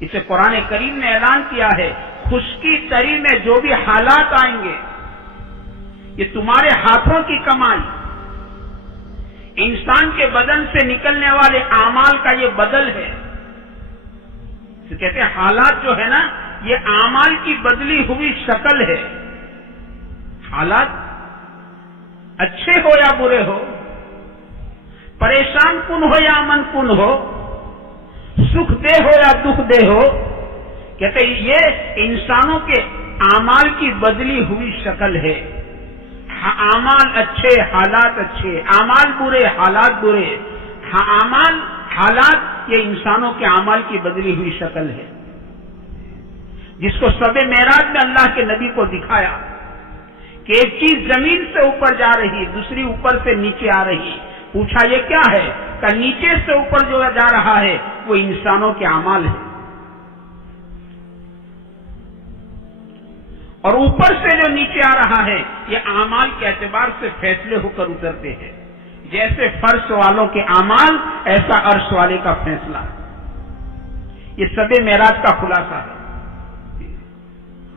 اسے قرآن کریم نے اعلان کیا ہے، خشکی تری میں جو بھی حالات آئیں گے یہ تمہارے ہاتھوں کی کمائی، انسان کے بدن سے نکلنے والے اعمال کا یہ بدل ہے۔ اسے کہتے ہیں حالات جو ہے نا، یہ اعمال کی بدلی ہوئی شکل ہے۔ حالات اچھے ہو یا برے ہو، پریشان کن ہو یا امن کن ہو، سکھ دے ہو یا دکھ دے ہو، کہتے ہیں یہ انسانوں کے اعمال کی بدلی ہوئی شکل ہے۔ اعمال اچھے حالات اچھے، اعمال برے حالات برے، حالات یہ انسانوں کے اعمال کی بدلی ہوئی شکل ہے، جس کو شب معراج میں اللہ کے نبی کو دکھایا کہ ایک چیز زمین سے اوپر جا رہی، دوسری اوپر سے نیچے آ رہی۔ پوچھا یہ کیا ہے؟ کہ نیچے سے اوپر جو جا رہا ہے وہ انسانوں کے اعمال ہیں، اور اوپر سے جو نیچے آ رہا ہے یہ اعمال کے اعتبار سے فیصلے ہو کر اترتے ہیں۔ جیسے فرش والوں کے اعمال، ایسا عرش والے کا فیصلہ۔ یہ شب معراج کا خلاصہ ہے،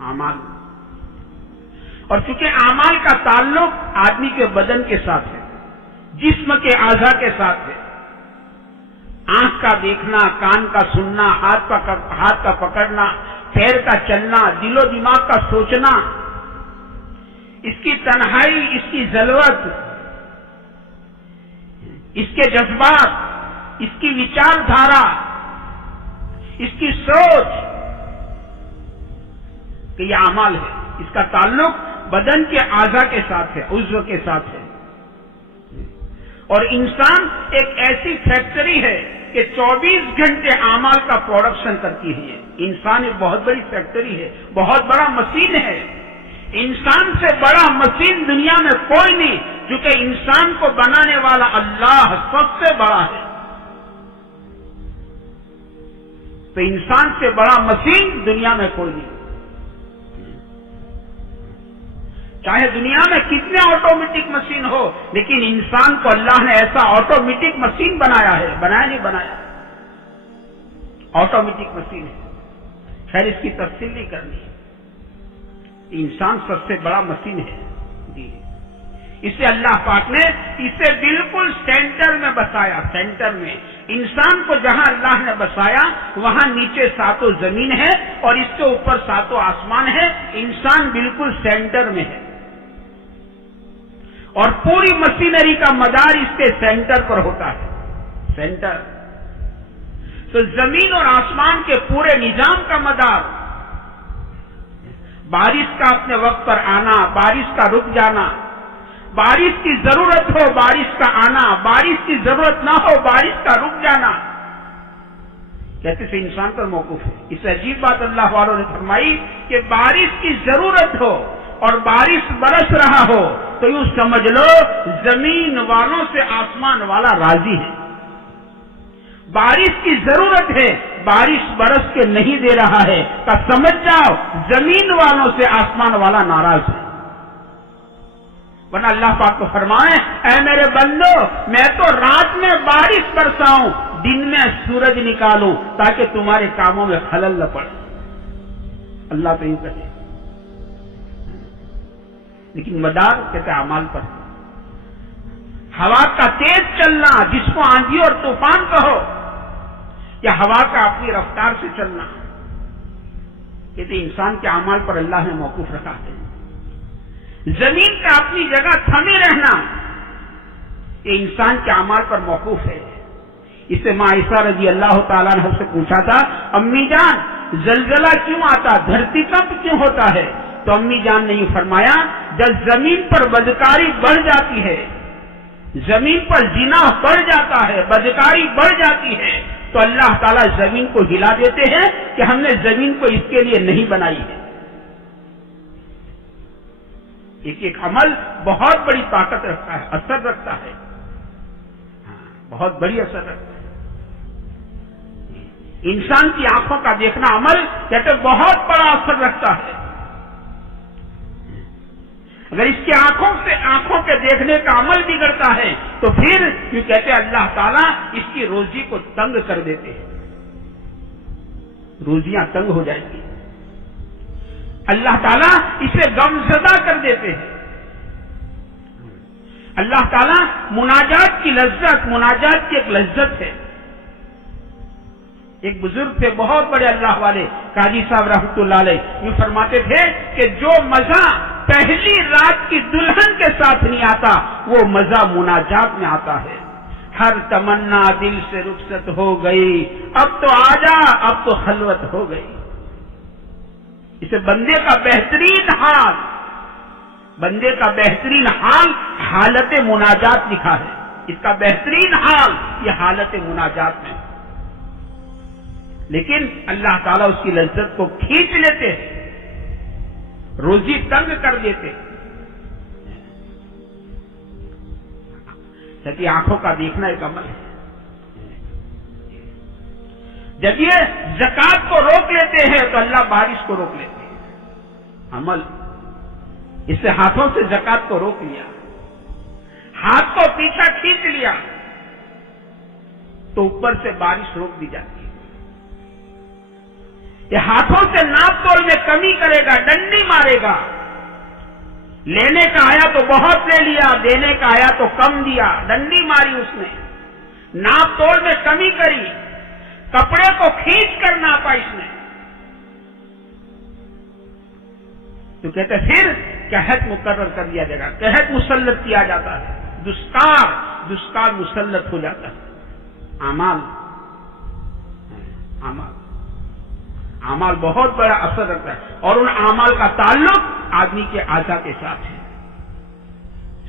اعمال۔ اور چونکہ اعمال کا تعلق آدمی کے بدن کے ساتھ ہے، جسم کے اعضاء کے ساتھ ہے، آنکھ کا دیکھنا، کان کا سننا، ہاتھ کا پکڑنا، پیر کا چلنا، دل و دماغ کا سوچنا، اس کی تنہائی، اس کی ضرورت، اس کے جذبات، اس کی وچار دھارا، اس کی سوچ، کہ یہ اعمال ہے۔ اس کا تعلق بدن کے اعضاء کے ساتھ ہے، عضو کے ساتھ ہے۔ اور انسان ایک ایسی فیکٹری ہے کہ 24 گھنٹے اعمال کا پروڈکشن کرتی ہے۔ انسان ایک بہت بڑی فیکٹری ہے، بہت بڑا مشین ہے۔ انسان سے بڑا مشین دنیا میں کوئی نہیں، جو کہ انسان کو بنانے والا اللہ سب سے بڑا ہے۔ تو انسان سے بڑا مشین دنیا میں کوئی نہیں۔ چاہے دنیا میں کتنے آٹومیٹک مشین ہو، لیکن انسان کو اللہ نے ایسا آٹومیٹک مشین بنایا ہے، بنایا نہیں بنایا، آٹومیٹک مشین ہے۔ خیر اس کی تفصیل نہیں کرنی ہے، انسان سب سے بڑا مشین ہے جی۔ اسے اللہ پاک نے اسے بالکل سینٹر میں بسایا۔ سینٹر میں انسان کو جہاں اللہ نے بسایا وہاں نیچے 7 زمین ہے اور اس کے اوپر 7 آسمان ہے۔ انسان بالکل سینٹر میں ہے اور پوری مشینری کا مدار اس کے سینٹر پر ہوتا ہے۔ سینٹر تو زمین اور آسمان کے پورے نظام کا مدار، بارش کا اپنے وقت پر آنا، بارش کا رک جانا، بارش کی ضرورت ہو بارش کا آنا، بارش کی ضرورت نہ ہو بارش کا رک جانا، کہتے سے انسان پر موقوف ہے۔ اس عجیب بات اللہ والوں نے فرمائی کہ بارش کی ضرورت ہو اور بارش برس رہا ہو تو یوں سمجھ لو زمین والوں سے آسمان والا راضی ہے۔ بارش کی ضرورت ہے، بارش برس کے نہیں دے رہا ہے تو سمجھ جاؤ زمین والوں سے آسمان والا ناراض ہے۔ ورنہ اللہ پاک کو فرمائے اے میرے بندو، میں تو رات میں بارش برساؤں، دن میں سورج نکالوں تاکہ تمہارے کاموں میں خلل نہ پڑے۔ اللہ تو یوں کہتے، لیکن مدار کہتے اعمال پر۔ ہوا کا تیز چلنا جس کو آندھی اور طوفان کہو، یا ہوا کا اپنی رفتار سے چلنا، کہتے انسان کے اعمال پر اللہ نے موقوف رکھا ہے۔ زمین کا اپنی جگہ تھمے رہنا یہ انسان کے اعمال پر موقوف ہے۔ اسے ماں عائشہ رضی اللہ تعالیٰ عنہ سے پوچھا تھا امی جان زلزلہ کیوں آتا، دھرتی کمپ کیوں ہوتا ہے؟ تو امی جان نے یہ فرمایا جب زمین پر بدکاری بڑھ جاتی ہے، زمین پر زنا بڑھ جاتا ہے، بدکاری بڑھ جاتی ہے تو اللہ تعالیٰ زمین کو ہلا دیتے ہیں کہ ہم نے زمین کو اس کے لیے نہیں بنائی ہے۔ ایک عمل بہت بڑی طاقت رکھتا ہے، اثر رکھتا ہے، بہت بڑی اثر رکھتا ہے۔ انسان کی آنکھوں کا دیکھنا عمل کہتے بہت بڑا اثر رکھتا ہے۔ اگر اس کی آنکھوں کے دیکھنے کا عمل بگڑتا ہے تو پھر یہ کہتے ہیں اللہ تعالیٰ اس کی روزی کو تنگ کر دیتے ہیں۔ روزیاں تنگ ہو جائیں گی. اللہ تعالیٰ اسے غمزدہ کر دیتے ہیں. اللہ تعالیٰ مناجات کی لذت، مناجات کی ایک لذت ہے. ایک بزرگ تھے بہت بڑے اللہ والے، قاضی صاحب رحمۃ اللہ علیہ، یہ فرماتے تھے کہ جو مزہ پہلی رات کی دلہن کے ساتھ نہیں آتا وہ مزہ مناجات میں آتا ہے. ہر تمنا دل سے رخصت ہو گئی، اب تو آجا، اب تو خلوت ہو گئی. اسے بندے کا بہترین حال، بندے کا بہترین حال حالت مناجات لکھا ہے. اس کا بہترین حال یہ حالت مناجات میں. لیکن اللہ تعالیٰ اس کی لذت کو کھینچ لیتے ہیں، روزی تنگ کر دیتے. جبکہ آنکھوں کا دیکھنا ایک عمل ہے. جب یہ زکات کو روک لیتے ہیں تو اللہ بارش کو روک لیتے ہیں. عمل اس سے ہاتھوں سے زکات کو روک لیا، ہاتھ کو پیچھا کھینچ لیا تو اوپر سے بارش روک دی جاتی ہے. یہ ہاتھوں سے ناپ تول میں کمی کرے گا، ڈنڈی مارے گا. لینے کا آیا تو بہت لے لیا، دینے کا آیا تو کم دیا، ڈنڈی ماری اس نے، ناپ تول میں کمی کری، کپڑے کو کھینچ کر ناپا اس نے. تو کہتے پھر قحط مقرر کر دیا جائے گا، قحط مسلط کیا جاتا ہے، دشکار مسلط ہو جاتا ہے. اعمال بہت بڑا اثر رکھتا ہے، اور ان اعمال کا تعلق آدمی کے اعضاء کے ساتھ ہے.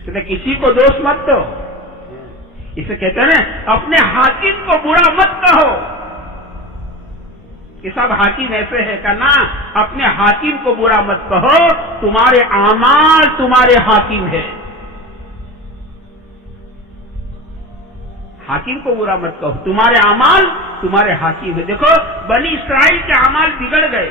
کہتے کسی کو دوست مت دو، اسے کہتے ہیں نا اپنے حاکم کو برا مت کہو کہ سب حاکم ایسے ہے. کہنا اپنے حاکم کو برا مت کہو، تمہارے اعمال تمہارے حاکم ہے. حاکم کو برا مت کہو، تمہارے اعمال تمہارے حاکم ہے. دیکھو بنی اسرائیل کے اعمال بگڑ گئے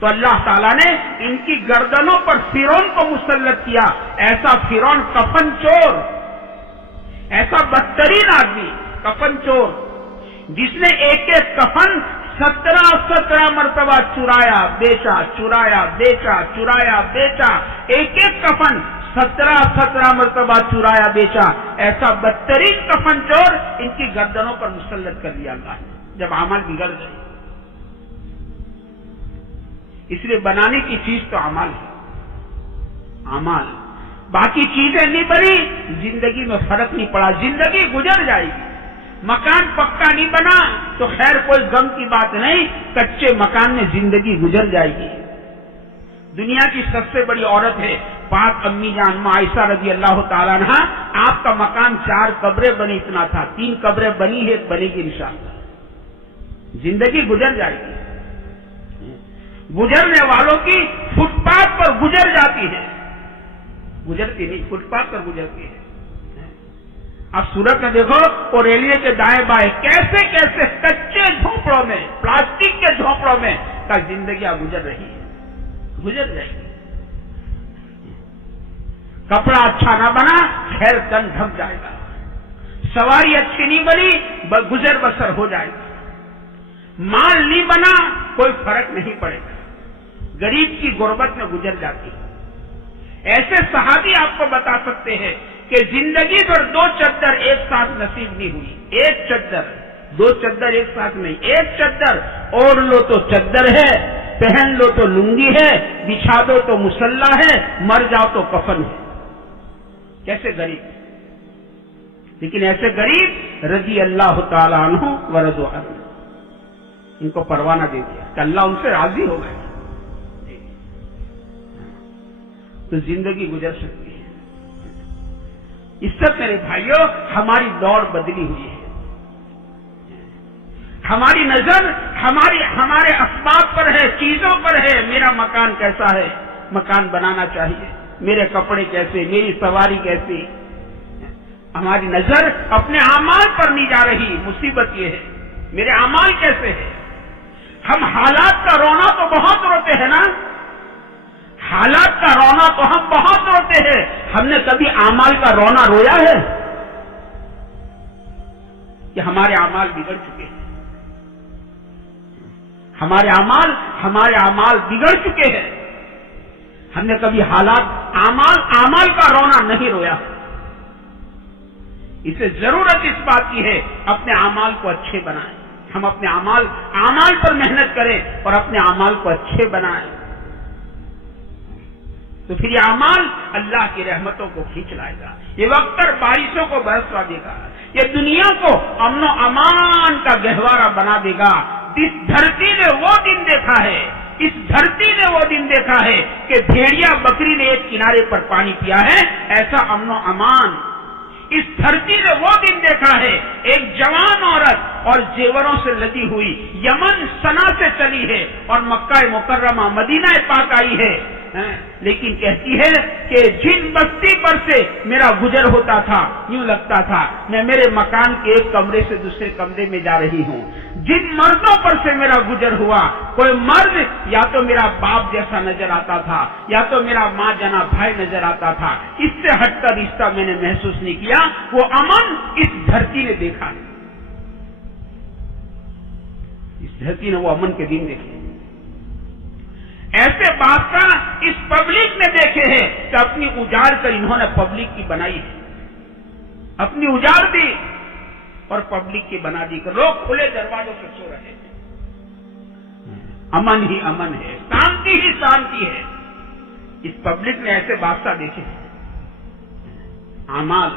تو اللہ تعالیٰ نے ان کی گردنوں پر فرعون کو مسلط کیا. ایسا فرعون کفن چور، ایسا بدترین آدمی کفن چور، جس نے ایک ایک کفن 17 مرتبہ چرایا بیچا، چرایا بیچا، چرایا بیچا، ایک ایک کفن 17 مرتبہ چرایا بیچا. ایسا بدترین کفن چور ان کی گردنوں پر مسلط کر دیا اللہ نے جب عمل بگڑ گئے. اس لیے بنانے کی چیز تو عمل ہے. عمل باقی چیزیں نہیں بنی، زندگی میں فرق نہیں پڑا، زندگی گزر جائے گی. مکان پکا نہیں بنا تو خیر کوئی غم کی بات نہیں، کچے مکان میں زندگی گزر جائے گی. دنیا کی سب سے بڑی عورت ہے پاک امی جان ماں عائشہ رضی اللہ تعالیٰ عنہا. آپ کا مکان 4 قبریں بنی اتنا تھا، 3 قبریں بنی ہے، ایک بنے گی انشاءاللہ. زندگی گزر جائے گی. گزرنے والوں کی فٹ پاتھ پر گزر جاتی ہے، گزرتی نہیں، فٹ پاتھ پر گزرتی ہے. اب سورت میں دیکھو اور ریلوے کے دائیں بائیں کیسے کیسے کچے جھونپڑوں میں، پلاسٹک کے جھونپڑوں میں کا زندگیاں گزر رہی ہے، گزر جائے گی. کپڑا اچھا نہ بنا خیر تن ڈھک جائے گا، سواری اچھی نہیں بنی گزر بسر ہو جائے گا، مال نہیں بنا کوئی فرق نہیں پڑے گا، غریب کی غربت میں گزر جاتی ہے. ایسے صحابی آپ کو بتا سکتے ہیں کہ زندگی پر 2 چادر ایک ساتھ نصیب نہیں ہوئی. ایک چادر، 2 چادر ایک ساتھ نہیں، ایک چادر اوڑھ لو تو چادر ہے، پہن لو تو لنگی ہے، بچھا دو تو مسلح ہے، مر جاؤ تو کفن ہے. کیسے غریب؟ لیکن ایسے غریب رضی اللہ تعالیٰ عنہ ورضوا عنہ، ان کو پروانہ دے دیا کہ اللہ ان سے راضی ہو گئے تو زندگی گزر سکتی ہے. اس سے میرے بھائیوں ہماری دوڑ بدلی ہوئی ہے. ہماری نظر ہمارے اسباب پر ہے، چیزوں پر ہے. میرا مکان کیسا ہے، مکان بنانا چاہیے. میرے کپڑے کیسے، میری سواری کیسی. ہماری نظر اپنے اعمال پر نہیں جا رہی. مصیبت یہ ہے میرے اعمال کیسے ہیں. ہم حالات کا رونا تو بہت روتے ہیں نا، حالات کا رونا تو ہم بہت روتے ہیں. ہم نے کبھی اعمال کا رونا رویا ہے کہ ہمارے اعمال بگڑ چکے ہیں. ہمارے اعمال بگڑ چکے ہیں. ہم نے کبھی اعمال کا رونا نہیں رویا. اسے ضرورت اس بات کی ہے اپنے اعمال کو اچھے بنائیں. ہم اپنے اعمال پر محنت کریں اور اپنے اعمال کو اچھے بنائیں. تو پھر یہ اعمال اللہ کی رحمتوں کو کھینچ لائے گا. یہ وقت پر بارشوں کو برسوا دے گا. یہ دنیا کو امن و امان کا گہوارہ بنا دے گا. اس دھرتی نے وہ دن دیکھا ہے کہ بھیڑیا بکری نے ایک کنارے پر پانی پیا ہے. ایسا امن و امان اس دھرتی نے وہ دن دیکھا ہے. ایک جوان عورت اور زیوروں سے لدی ہوئی یمن سنا سے چلی ہے اور مکہ مکرمہ مدینہ پاک آئی ہے. لیکن کہتی ہے کہ جن بستی پر سے میرا گزر ہوتا تھا یوں لگتا تھا میں میرے مکان کے ایک کمرے سے دوسرے کمرے میں جا رہی ہوں. جن مردوں پر سے میرا گزر ہوا کوئی مرد یا تو میرا باپ جیسا نظر آتا تھا یا تو میرا ماں جنا بھائی نظر آتا تھا. اس سے ہٹ کر رشتہ میں نے محسوس نہیں کیا. وہ امن اس دھرتی نے دیکھا ہے. اس دھرتی نے وہ امن کے دن دیکھے. ایسے بادشاہ اس پبلک نے دیکھے ہیں کہ اپنی اجاڑ کر انہوں نے پبلک کی بنائی ہے. اپنی اجاڑ دی اور پبلک کی بنا دی کہ لوگ کھلے دروازوں سے سو رہے ہیں. امن ہی امن ہے, شانتی ہی شانتی ہے. اس پبلک نے ایسے بادشاہ دیکھے. اعمال